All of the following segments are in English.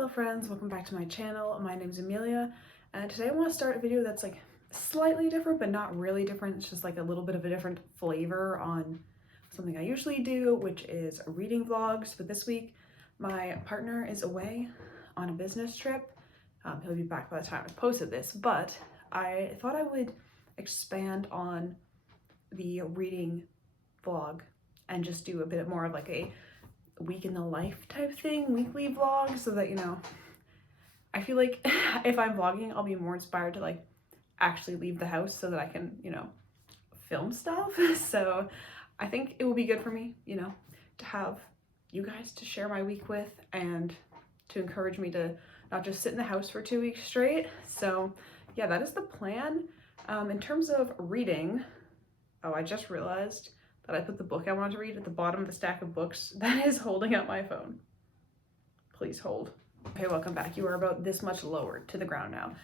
Hello friends, welcome back to my channel. My name is Amelia, and today I want to start a video that's like slightly different but not really different. It's just like a little bit of a different flavor on something I usually do, which is reading vlogs. But this week my partner is away on a business trip. He'll be back by the time I posted this, but I thought I would expand on the reading vlog and just do a bit more of like a week in the life type thing, weekly vlog, so that, you know, I feel like if I'm vlogging, I'll be more inspired to like actually leave the house so that I can, you know, film stuff. So I think it will be good for me, you know, to have you guys to share my week with and to encourage me to not just sit in the house for 2 weeks straight. So yeah, that is the plan. In terms of reading, oh, I just realized that I put the book I wanted to read at the bottom of the stack of books that is holding up my phone. Please hold. Okay, welcome back. You are about this much lower to the ground now.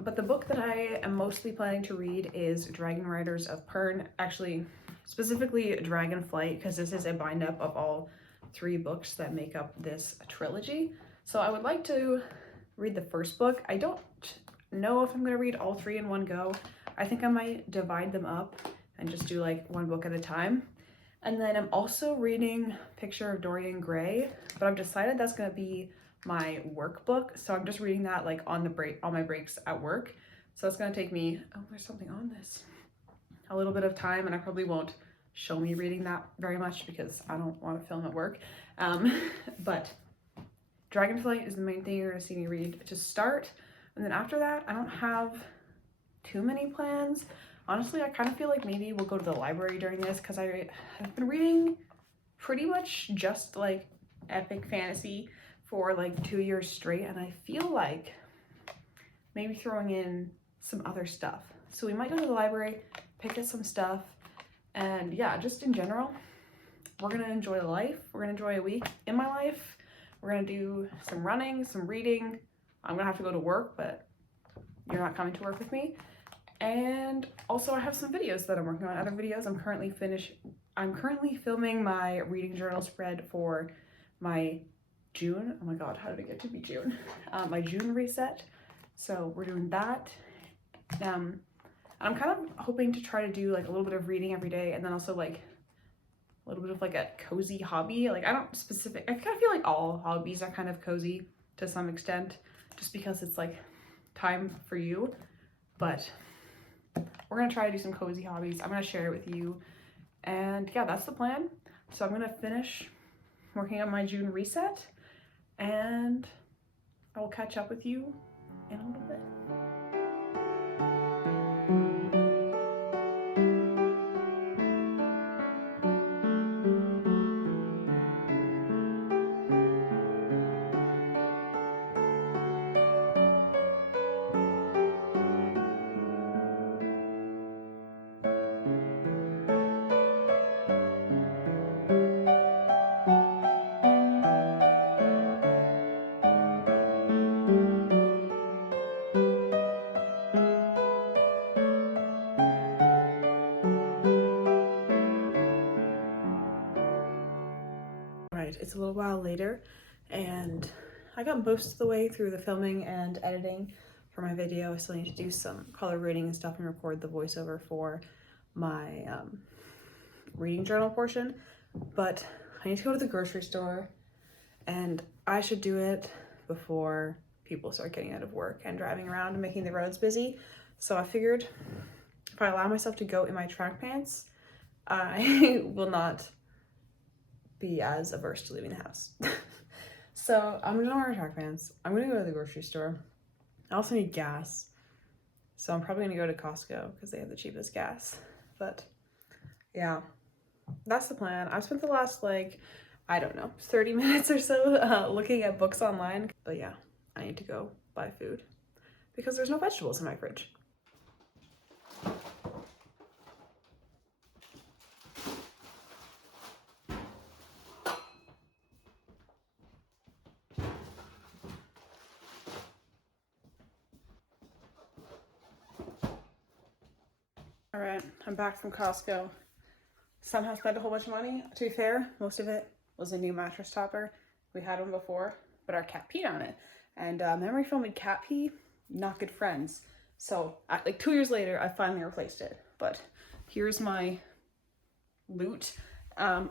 But the book that I am mostly planning to read is Dragon Riders of Pern, actually specifically Dragonflight, because this is a bind up of all 3 books that make up this trilogy. So I would like to read the first book. I don't know if I'm going to read all 3 in one go. I think I might divide them up and just do like one book at a time. And then I'm also reading Picture of Dorian Gray, but I've decided that's gonna be my workbook. So I'm just reading that like on my breaks at work. So it's gonna take me, oh, there's something on this, a little bit of time, and I probably won't show me reading that very much because I don't want to film at work. But Dragonflight is the main thing you're gonna see me read to start. And then after that, I don't have too many plans. Honestly, I kind of feel like maybe we'll go to the library during this because I've been reading pretty much just like epic fantasy for like 2 years straight, and I feel like maybe throwing in some other stuff. So we might go to the library, pick up some stuff, and yeah, just in general, we're gonna enjoy life. We're gonna enjoy a week in my life. We're gonna do some running, some reading. I'm gonna have to go to work, but you're not coming to work with me. And also I have some videos that I'm working on, other videos. I'm currently filming my reading journal spread for my June, oh my god, how did it get to be June? My June reset. So we're doing that. I'm kind of hoping to try to do like a little bit of reading every day, and then also like a little bit of like a cozy hobby. Like I kind of feel like all hobbies are kind of cozy to some extent, just because it's like time for you. But we're gonna try to do some cozy hobbies. I'm gonna share it with you. And yeah, that's the plan. So I'm gonna finish working on my June reset, and I will catch up with you in a little bit. It's a little while later, and I got most of the way through the filming and editing for my video. I still need to do some color grading and stuff and record the voiceover for my reading journal portion, but I need to go to the grocery store, and I should do it before people start getting out of work and driving around and making the roads busy. So I figured if I allow myself to go in my track pants, I will not be as averse to leaving the house. So I'm gonna wear track pants. I'm gonna go to the grocery store. I also need gas, so I'm probably gonna go to Costco because they have the cheapest gas. But yeah, that's the plan. I've spent the last like, I don't know, 30 minutes or so looking at books online. But yeah, I need to go buy food because there's no vegetables in my fridge. All right, I'm back from Costco. Somehow spent a whole bunch of money. To be fair, most of it was a new mattress topper. We had one before, but our cat peed on it. And memory foam and cat pee, not good friends. So like 2 years later, I finally replaced it. But here's my loot.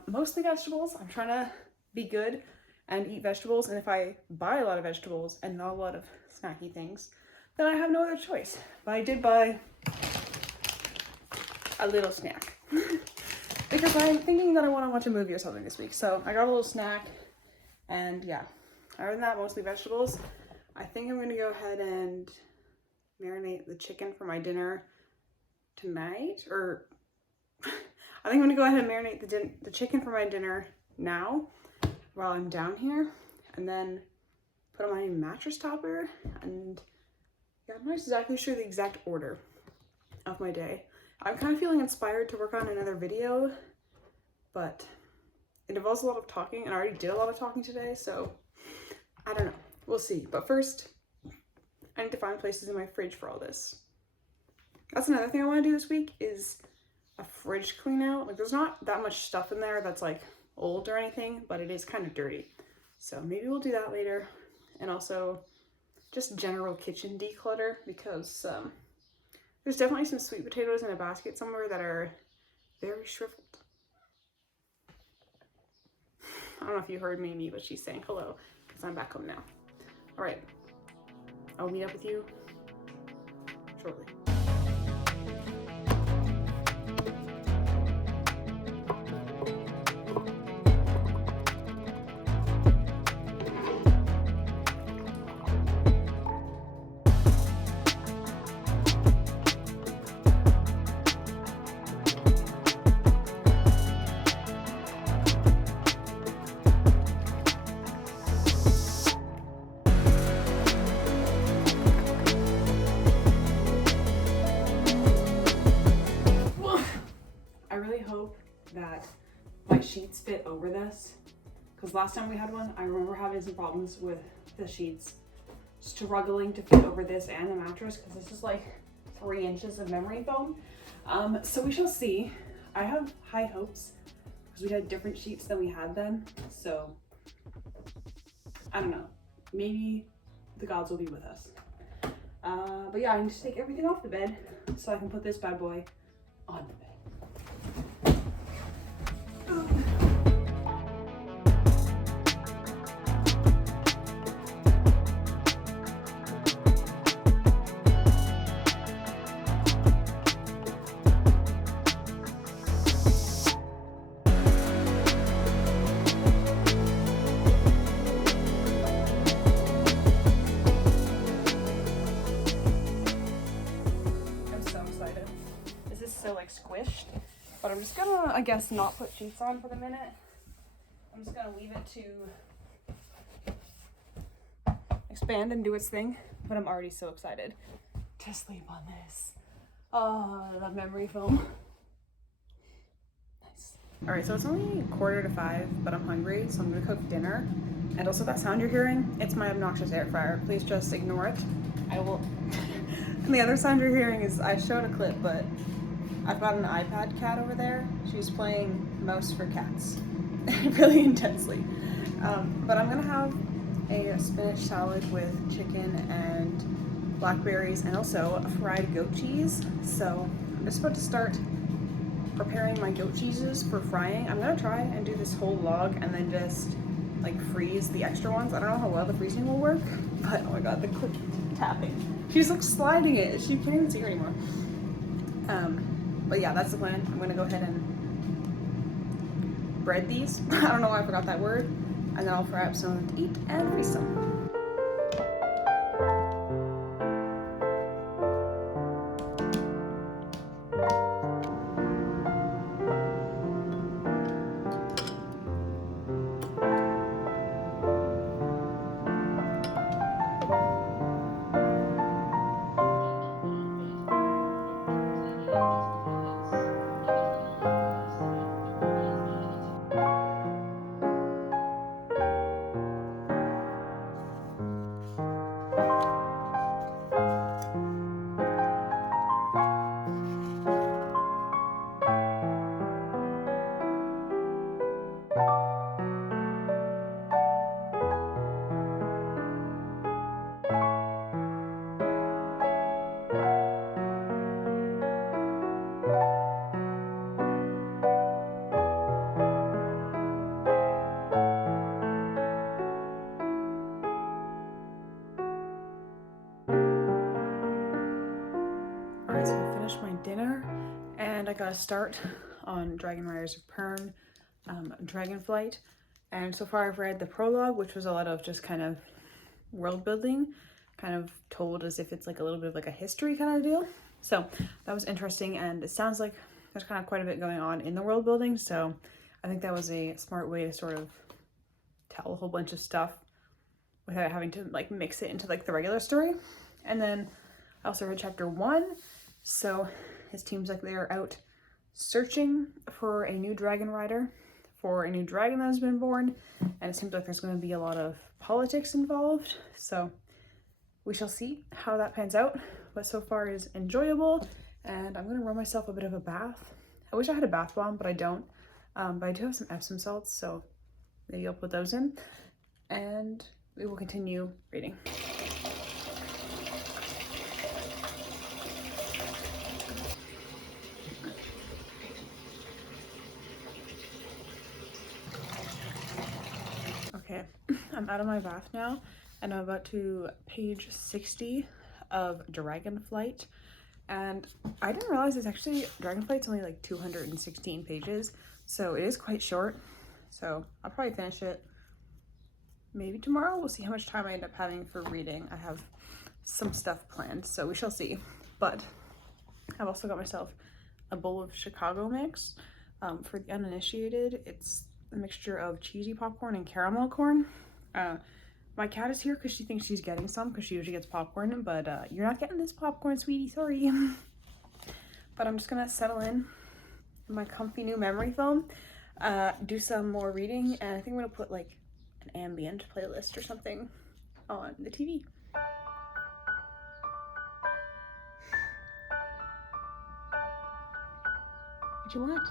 Mostly vegetables. I'm trying to be good and eat vegetables. And if I buy a lot of vegetables and not a lot of snacky things, then I have no other choice. But I did buy a little snack because I'm thinking that I want to watch a movie or something this week. So I got a little snack, and yeah, other than that, mostly vegetables. I think I'm gonna go ahead and marinate the chicken for my dinner tonight, or I think I'm gonna go ahead and marinate the chicken for my dinner now while I'm down here, and then put on my mattress topper. And yeah, I'm not exactly sure the exact order of my day. I'm kind of feeling inspired to work on another video, but it involves a lot of talking, and I already did a lot of talking today, so I don't know. We'll see. But first, I need to find places in my fridge for all this. That's another thing I want to do this week, is a fridge clean out. Like, there's not that much stuff in there that's like old or anything, but it is kind of dirty. So maybe we'll do that later. And also just general kitchen declutter, because there's definitely some sweet potatoes in a basket somewhere that are very shriveled. I don't know if you heard Mimi, but she's saying hello because I'm back home now. All right, I'll meet up with you shortly. Hope that my sheets fit over this, because last time we had one, I remember having some problems with the sheets struggling to fit over this and the mattress, because this is like 3 inches of memory foam. So we shall see. I have high hopes because we had different sheets than we had then, so I don't know, maybe the gods will be with us. But yeah, I need to take everything off the bed so I can put this bad boy on the bed. Squished, but I'm just gonna, I guess, not put sheets on for the minute. I'm just gonna leave it to expand and do its thing, but I'm already so excited to sleep on this. Oh, I love memory foam. Nice. All right, so it's only 4:45, but I'm hungry, so I'm gonna cook dinner. And also, that sound you're hearing, it's my obnoxious air fryer. Please just ignore it. I will. And the other sound you're hearing is, I showed a clip, but I've got an iPad cat over there. She's playing Mouse for Cats really intensely. But I'm gonna have a spinach salad with chicken and blackberries, and also a fried goat cheese. So I'm just about to start preparing my goat cheeses for frying. I'm gonna try and do this whole log and then just like freeze the extra ones. I don't know how well the freezing will work, but oh my god, the quick tapping. She's like sliding it. She can't even see her anymore. But yeah, that's the plan. I'm gonna go ahead and bread these. I don't know why I forgot that word. And then I'll fry up some to eat and freeze some. got a start on Dragon Riders of Pern, Dragonflight, and so far I've read the prologue, which was a lot of just kind of world building, kind of told as if it's like a little bit of like a history kind of deal. So that was interesting, and it sounds like there's kind of quite a bit going on in the world building, so I think that was a smart way to sort of tell a whole bunch of stuff without having to like mix it into like the regular story. And then I also read chapter 1, so his team's like they're out searching for a new dragon rider, for a new dragon that has been born, and it seems like there's going to be a lot of politics involved, so we shall see how that pans out, but so far is enjoyable. And I'm going to run myself a bit of a bath. I wish I had a bath bomb, but I don't, but I do have some Epsom salts, so maybe I'll put those in, and we will continue reading. Okay, I'm out of my bath now, and I'm about to page 60 of Dragonflight, and I didn't realize it's actually, Dragonflight's only like 216 pages, so it is quite short, so I'll probably finish it maybe tomorrow. We'll see how much time I end up having for reading. I have some stuff planned, so we shall see, but I've also got myself a bowl of Chicago mix. For the uninitiated, it's a mixture of cheesy popcorn and caramel corn. My cat is here because she thinks she's getting some because she usually gets popcorn, but you're not getting this popcorn, sweetie, sorry. But I'm just gonna settle in my comfy new memory foam, do some more reading, and I think I'm gonna put like an ambient playlist or something on the TV. What you want?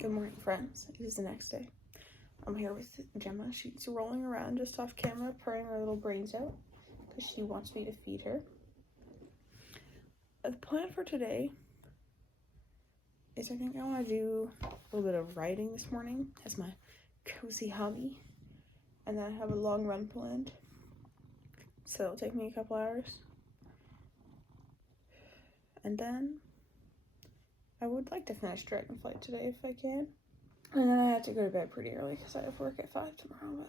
Good morning, friends. It is the next day. I'm here with Gemma. She's rolling around just off camera, purring her little brains out because she wants me to feed her. The plan for today is I think I want to do a little bit of writing this morning as my cozy hobby, and then I have a long run planned, so it'll take me a couple hours, and then I would like to finish Dragonflight today if I can. And then I have to go to bed pretty early because I have work at 5 tomorrow, but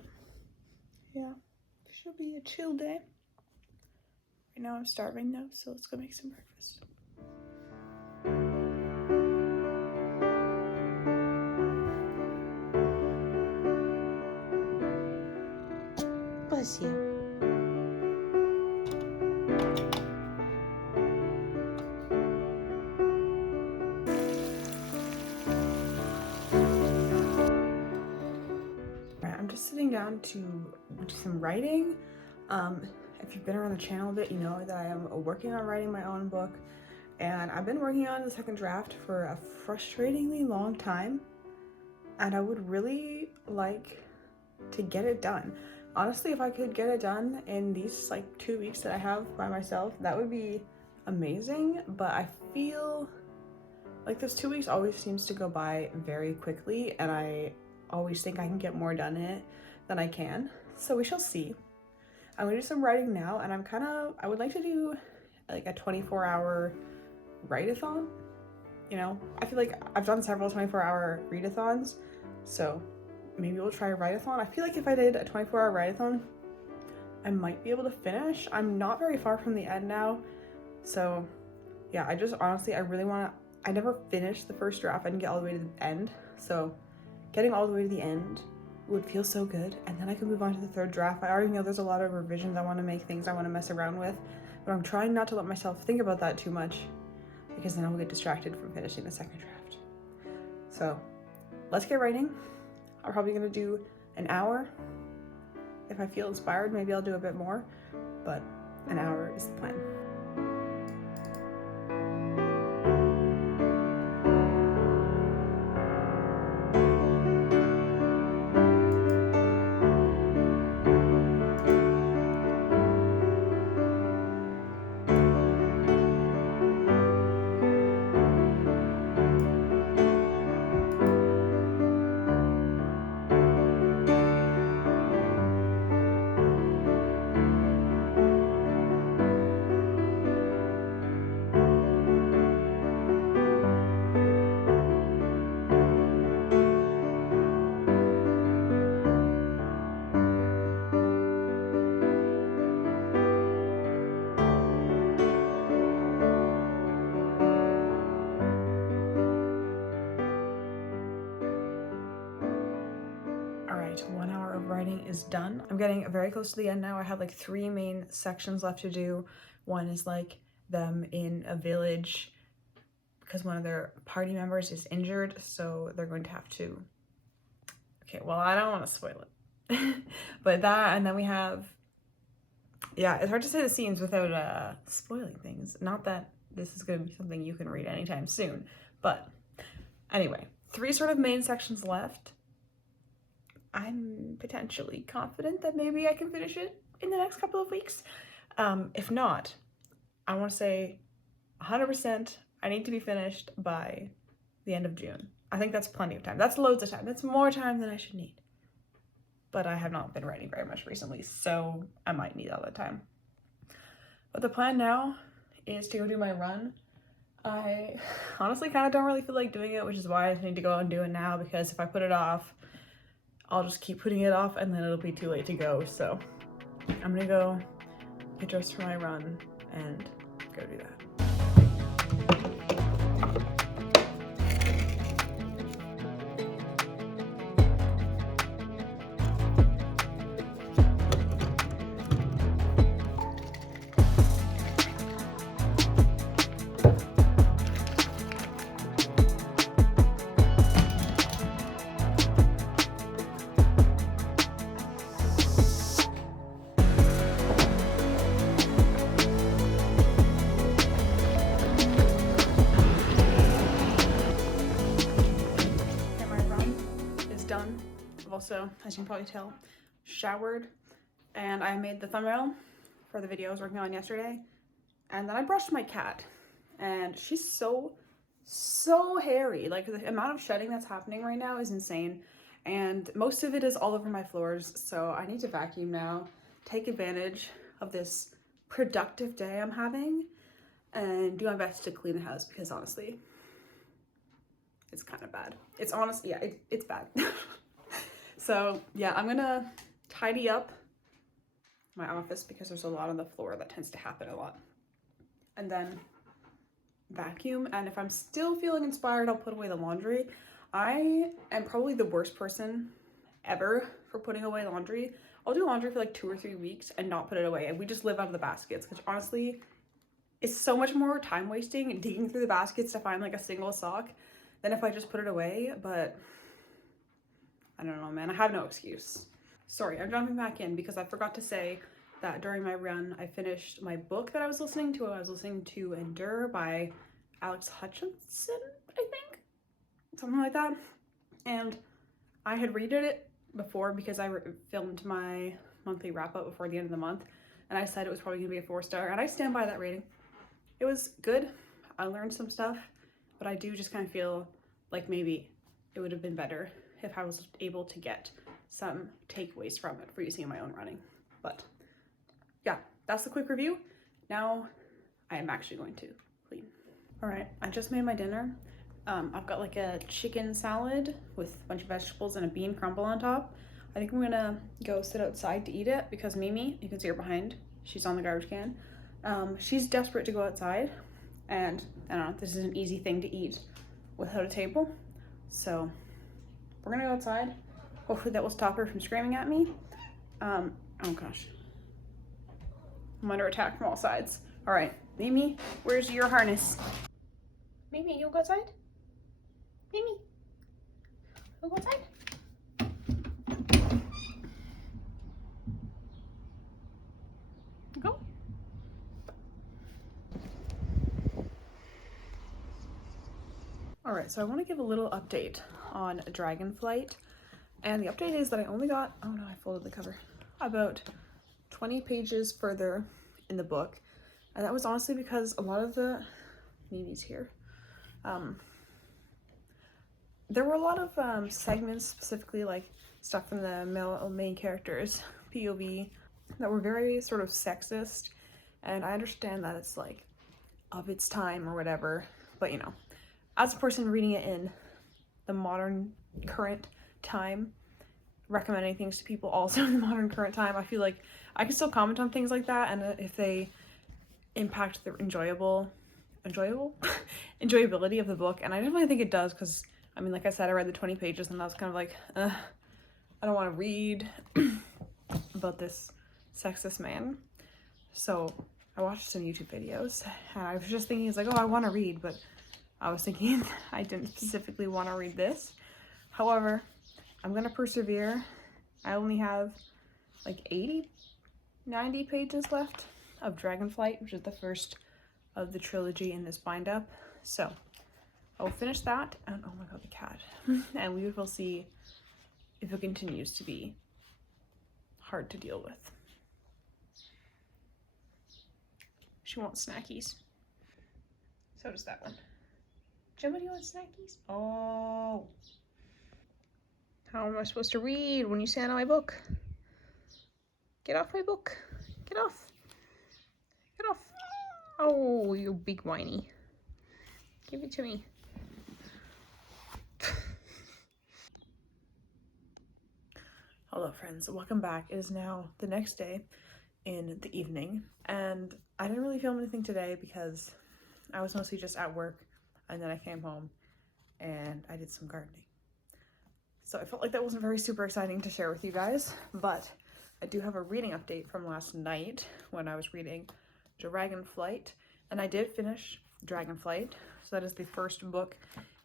yeah, it should be a chill day. Right now I'm starving though, so let's go make some breakfast. Bless you. I'm just sitting down to do some writing. If you've been around the channel a bit, you know that I am working on writing my own book, and I've been working on the second draft for a frustratingly long time, and I would really like to get it done. Honestly, if I could get it done in these like 2 weeks that I have by myself, that would be amazing, but I feel like those 2 weeks always seems to go by very quickly, and I always think I can get more done in it than I can, so we shall see. I'm gonna do some writing now, and I would like to do like a 24-hour write-a-thon, you know, I feel like I've done several 24-hour readathons, so maybe we'll try a write-a-thon. I feel like if I did a 24-hour write-a-thon, I might be able to finish. I'm not very far from the end now, so yeah, I just honestly, I really want to, I never finished the first draft. I didn't get all the way to the end, so getting all the way to the end would feel so good, and then I could move on to the third draft. I already know there's a lot of revisions I want to make, things I want to mess around with, but I'm trying not to let myself think about that too much, because then I'll get distracted from finishing the second draft. So let's get writing. I'm probably gonna do an hour. If I feel inspired, maybe I'll do a bit more, but an hour is the plan. All right, 1 hour of writing is done. I'm getting very close to the end now. I have like 3 main sections left to do. One is like them in a village because one of their party members is injured, so they're going to have to, okay, well, I don't want to spoil it. But that, and then we have, yeah, it's hard to say the scenes without spoiling things. Not that this is going to be something you can read anytime soon, but anyway, 3 sort of main sections left. I'm potentially confident that maybe I can finish it in the next couple of weeks. If not, I want to say 100% I need to be finished by the end of June. I think that's plenty of time. That's loads of time. That's more time than I should need. But I have not been writing very much recently, so I might need all that time. But the plan now is to go do my run. I honestly kind of don't really feel like doing it, which is why I need to go out and do it now, because if I put it off, I'll just keep putting it off and then it'll be too late to go. So I'm gonna go get dressed for my run and go do that. Also, as you can probably tell, showered, and I made the thumbnail for the video I was working on yesterday, and then I brushed my cat, and she's so hairy. Like, the amount of shedding that's happening right now is insane, and most of it is all over my floors, so I need to vacuum now, take advantage of this productive day I'm having, and do my best to clean the house, because honestly, it's kind of bad. It's honestly, yeah, it's bad. So yeah, I'm gonna tidy up my office because there's a lot on the floor. That tends to happen a lot. And then vacuum, and if I'm still feeling inspired, I'll put away the laundry. I am probably the worst person ever for putting away laundry. I'll do laundry for like 2 or 3 weeks and not put it away, and we just live out of the baskets, which honestly, it's so much more time wasting digging through the baskets to find like a single sock than if I just put it away. But I don't know, man, I have no excuse. Sorry, I'm jumping back in because I forgot to say that during my run, I finished my book that I was listening to. I was listening to Endure by Alex Hutchinson, I think, something like that. And I had read it before because I filmed my monthly wrap up before the end of the month, and I said it was probably gonna be a 4-star, and I stand by that rating. It was good. I learned some stuff, but I do just kind of feel like maybe it would have been better if I was able to get some takeaways from it for using in my own running. But yeah, that's the quick review. Now I am actually going to clean. All right, I just made my dinner I've got like a chicken salad with a bunch of vegetables and a bean crumble on top. I think I'm gonna go sit outside to eat it because Mimi, you can see her behind, she's on the garbage can. She's desperate to go outside, and I don't know, this is an easy thing to eat without a table. So we're gonna go outside. Hopefully that will stop her from screaming at me. Oh gosh. I'm under attack from all sides. All right, Mimi, where's your harness? Mimi, you go outside? Mimi, you go outside? Go. All right, so I want to give a little update on Dragonflight. And the update is that I only got, oh no, I folded the cover, about 20 pages further in the book. And that was honestly because a lot of the, Mimi's here, there were a lot of segments, specifically like stuff from the main characters, POV, that were very sort of sexist. And I understand that it's like of its time or whatever, but you know, as a person reading it in the modern current time, recommending things to people also in the modern current time, I feel like I can still comment on things like that, and if they impact the enjoyability of the book, and I definitely think it does, because I mean, like I said, I read the 20 pages and I was kind of like, I don't want to read about this sexist man. So I watched some YouTube videos and I was just thinking, it's like, oh, I want to read, but I was thinking I didn't specifically want to read this. However, I'm gonna persevere. I only have like 90 pages left of Dragonflight, which is the first of the trilogy in this bind up. So I'll finish that, and oh my god, the cat. And we will see if it continues to be hard to deal with. She wants snackies. So does that one. Somebody wants snackies? Oh. How am I supposed to read when you stand on my book? Get off my book. Get off. Get off. Oh, you big whiny. Give it to me. Hello friends, welcome back. It is now the next day in the evening, and I didn't really film anything today because I was mostly just at work, and then I came home and I did some gardening. So I felt like that wasn't very super exciting to share with you guys, but I do have a reading update from last night when I was reading Dragonflight, and I did finish Dragonflight. So that is the first book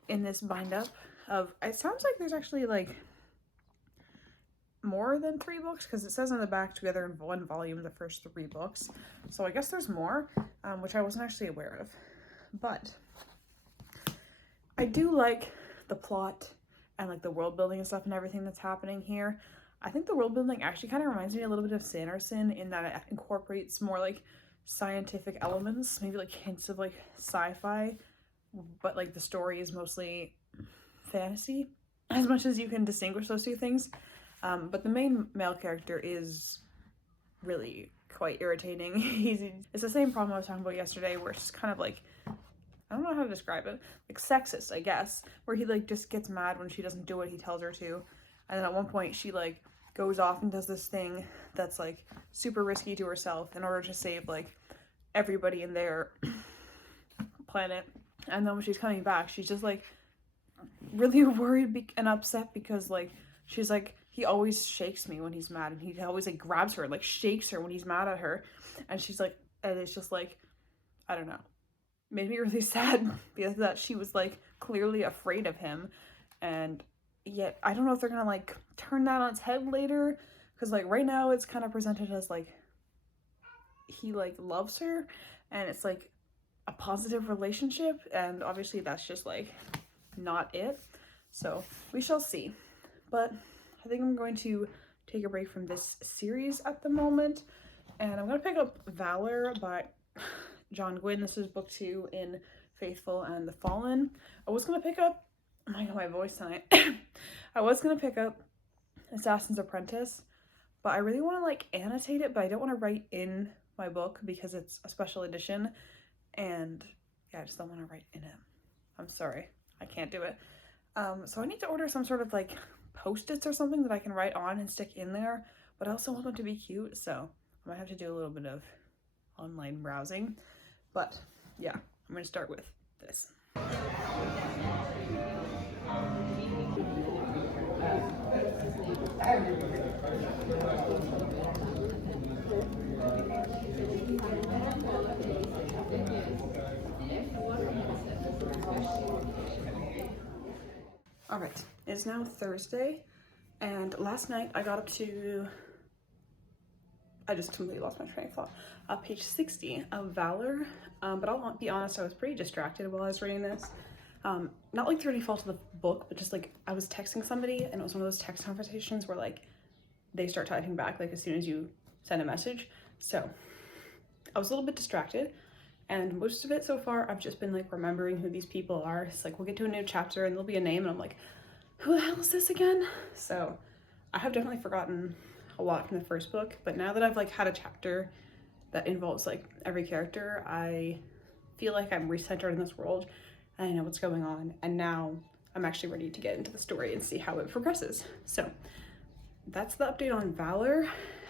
in this bind up of, it sounds like there's actually like more than 3 books, because it says on the back together in one volume the first 3 books. So I guess there's more, which I wasn't actually aware of. But I do like the plot and like the world building and stuff and everything that's happening here. I think the world building actually kind of reminds me a little bit of Sanderson in that it incorporates more like scientific elements, maybe like hints of like sci-fi, but like the story is mostly fantasy, as much as you can distinguish those two things. But the main male character is really quite irritating. It's the same problem I was talking about yesterday, where it's just kind of like, I don't know how to describe it, like sexist, I guess, where he like just gets mad when she doesn't do what he tells her to, and then at one point she like goes off and does this thing that's like super risky to herself in order to save like everybody in their planet, and then when she's coming back she's just like really worried and upset because like she's like, he always shakes me when he's mad, and he always like grabs her and like shakes her when he's mad at her, and she's like, and it's just like, I don't know, made me really sad because that she was like clearly afraid of him, and yet I don't know if they're gonna like turn that on its head later, because like right now it's kind of presented as like he like loves her and it's like a positive relationship, and obviously that's just like not it. So we shall see. But I think I'm going to take a break from this series at the moment, and I'm going to pick up Valor by John Gwynne. This is book 2 in Faithful and the Fallen. I was going to pick up, oh my god, my voice tonight. I was going to pick up Assassin's Apprentice, but I really want to like annotate it, but I don't want to write in my book because it's a special edition, and yeah, I just don't want to write in it. I'm sorry. I can't do it. So I need to order some sort of like post-its or something that I can write on and stick in there, but I also want them to be cute, so I might have to do a little bit of online browsing. But yeah, I'm gonna start with this. All right, it's now Thursday, and last night I got up to, I just completely lost my train of thought, page 60 of Valor, but I'll be honest, I was pretty distracted while I was reading this. Not like through any fault of the book, but just like I was texting somebody, and it was one of those text conversations where like they start typing back like as soon as you send a message. So I was a little bit distracted, and most of it so far I've just been like remembering who these people are. It's like we'll get to a new chapter and there'll be a name and I'm like, who the hell is this again? So I have definitely forgotten a lot from the first book, but now that I've like had a chapter that involves like every character, I feel like I'm recentered in this world and I know what's going on, and now I'm actually ready to get into the story and see how it progresses. So that's the update on Valor.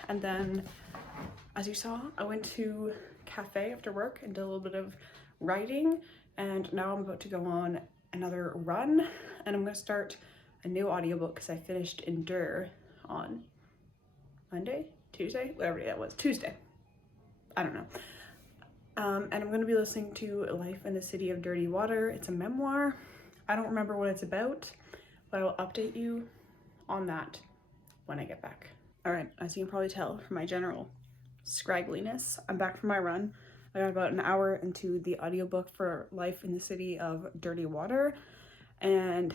And then, as you saw, I went to cafe after work and did a little bit of writing, and now I'm about to go on another run, and I'm going to start a new audiobook because I finished Endure on Monday, Tuesday, whatever day that was, Tuesday. I don't know. And I'm going to be listening to Life in the City of Dirty Water. It's a memoir. I don't remember what it's about, but I will update you on that when I get back. All right, as you can probably tell from my general scraggliness, I'm back from my run. I got about an hour into the audiobook for Life in the City of Dirty Water, and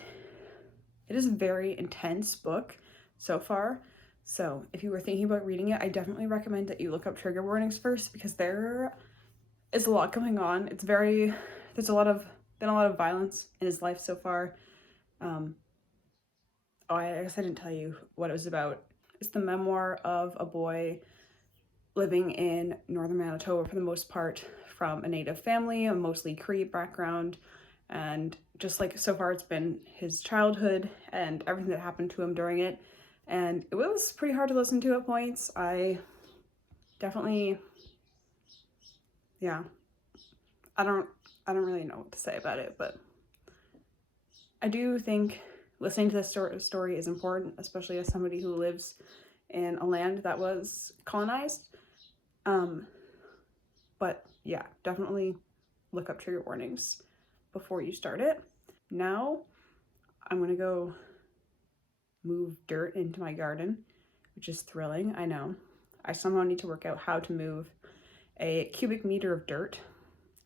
it is a very intense book so far. So if you were thinking about reading it, I definitely recommend that you look up trigger warnings first, because there is a lot going on. There's been a lot of violence in his life so far. I guess I didn't tell you what it was about. It's the memoir of a boy living in northern Manitoba for the most part, from a native family, a mostly Cree background, and just like so far it's been his childhood and everything that happened to him during it. And it was pretty hard to listen to at points. I definitely, yeah, I don't really know what to say about it, but I do think listening to this story is important, especially as somebody who lives in a land that was colonized. But yeah, definitely look up trigger warnings before you start it. Now I'm gonna go move dirt into my garden, which is thrilling, I know. I somehow need to work out how to move a cubic meter of dirt,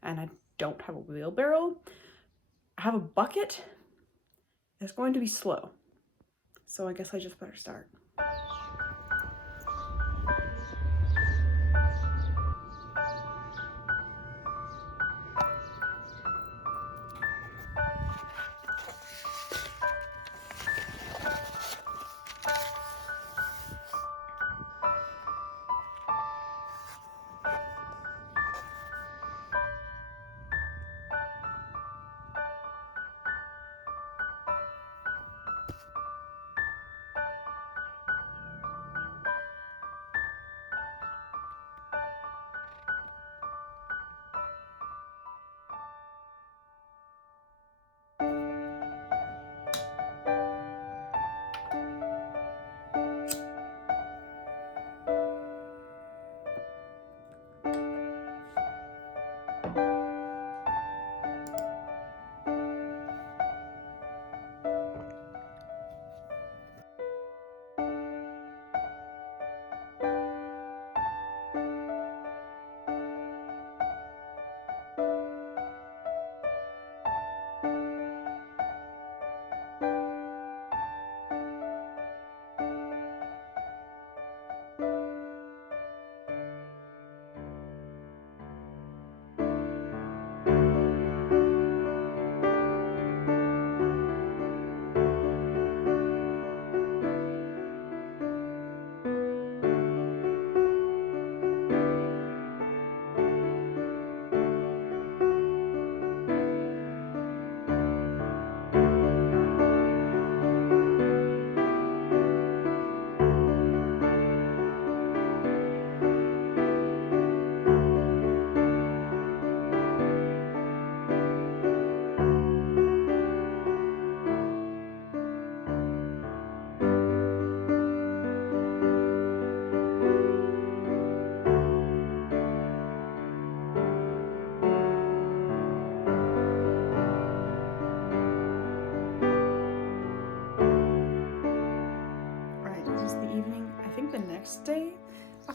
and I don't have a wheelbarrow. I have a bucket. It's going to be slow, so I guess I just better start.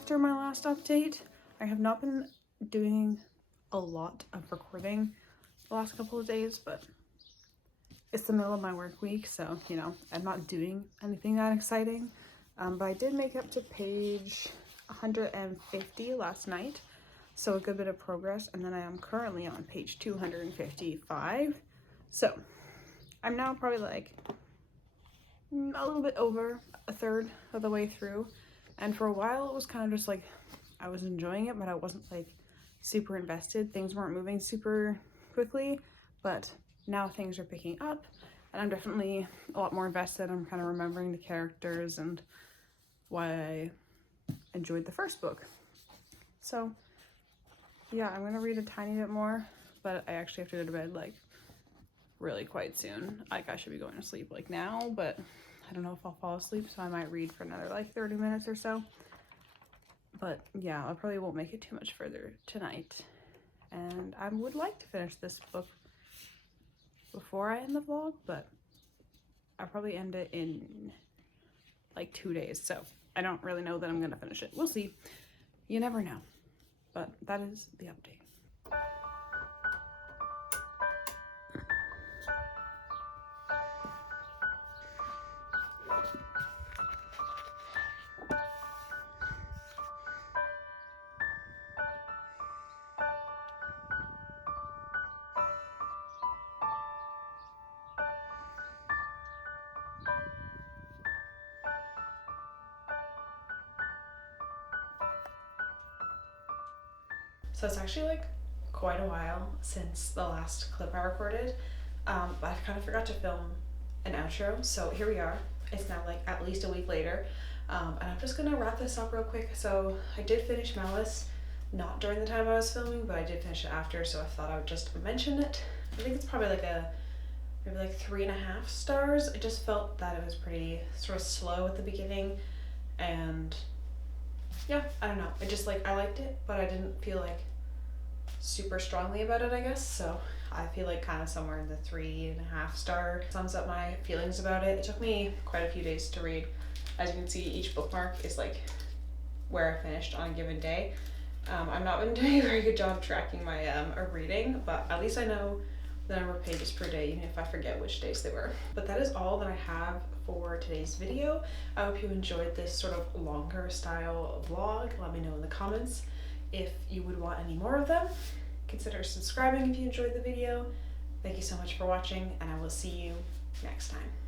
after my last update. I have not been doing a lot of recording the last couple of days, but it's the middle of my work week, so, you know, I'm not doing anything that exciting. But I did make it up to page 150 last night, so a good bit of progress, and then I am currently on page 255. So I'm now probably like a little bit over a third of the way through, and for a while it was kind of just like I was enjoying it, but I wasn't like super invested. Things weren't moving super quickly, but now things are picking up and I'm definitely a lot more invested. I'm kind of remembering the characters and why I enjoyed the first book. So yeah, I'm gonna read a tiny bit more, but I actually have to go to bed like really quite soon. Like I should be going to sleep like now, but I don't know if I'll fall asleep, so I might read for another like 30 minutes or so. But yeah, I probably won't make it too much further tonight. And I would like to finish this book before I end the vlog, but I'll probably end it in like 2 days, so I don't really know that I'm gonna finish it. We'll see. You never know. But that is the update. So it's actually like quite a while since the last clip I recorded, but I kind of forgot to film an outro, so here we are. It's now like at least a week later, and I'm just gonna wrap this up real quick. So I did finish Malice, not during the time I was filming, but I did finish it after, so I thought I would just mention it. I think it's probably like maybe like 3.5 stars. I just felt that it was pretty sort of slow at the beginning, and yeah, I don't know. I just like, I liked it, but I didn't feel like super strongly about it, I guess. So I feel like kind of somewhere in the 3.5 star sums up my feelings about it. It took me quite a few days to read. As you can see, each bookmark is like where I finished on a given day. I've not been doing a very good job tracking my reading, but at least I know the number of pages per day, even if I forget which days they were. But that is all that I have for today's video. I hope you enjoyed this sort of longer style vlog. Let me know in the comments if you would want any more of them. Consider subscribing if you enjoyed the video. Thank you so much for watching, and I will see you next time.